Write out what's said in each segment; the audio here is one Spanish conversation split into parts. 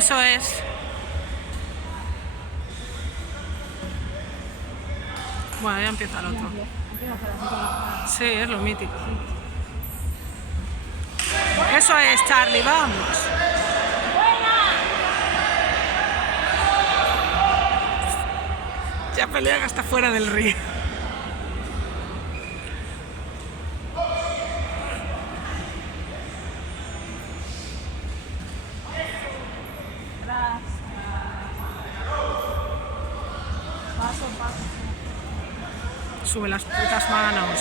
Eso es. Bueno, ya empieza el otro. Sí, es lo mítico. Eso es, Charlie, vamos. Ya pelean hasta fuera del río. Sube las putas manos.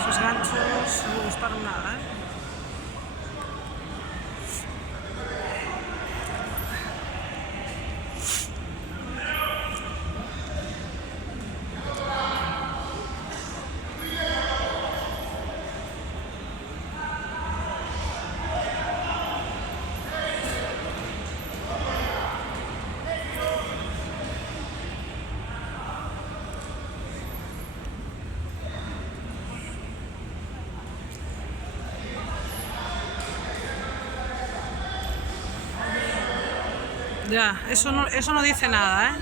Esos ganchos no me gustaron nada, ¿eh? Ya, eso no dice nada, ¿eh?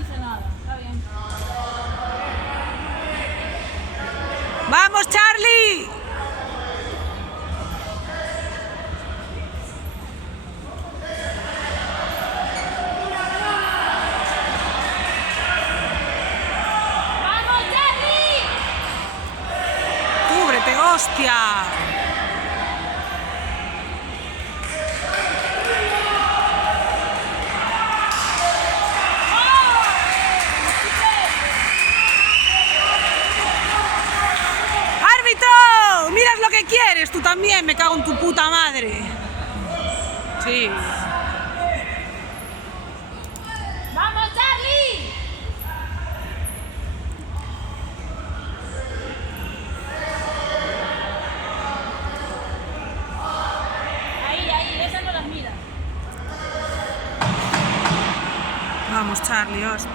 ¡Vamos, Charlie! ¡Vamos, Charlie! ¡Cúbrete, hostia! ¡Árbitro! ¡Miras lo que quieres! Tú también, me cago en tu puta madre. Sí. ¡Vamos, Charlie! Ahí, esas no las miras. Vamos, Charlie, hostia.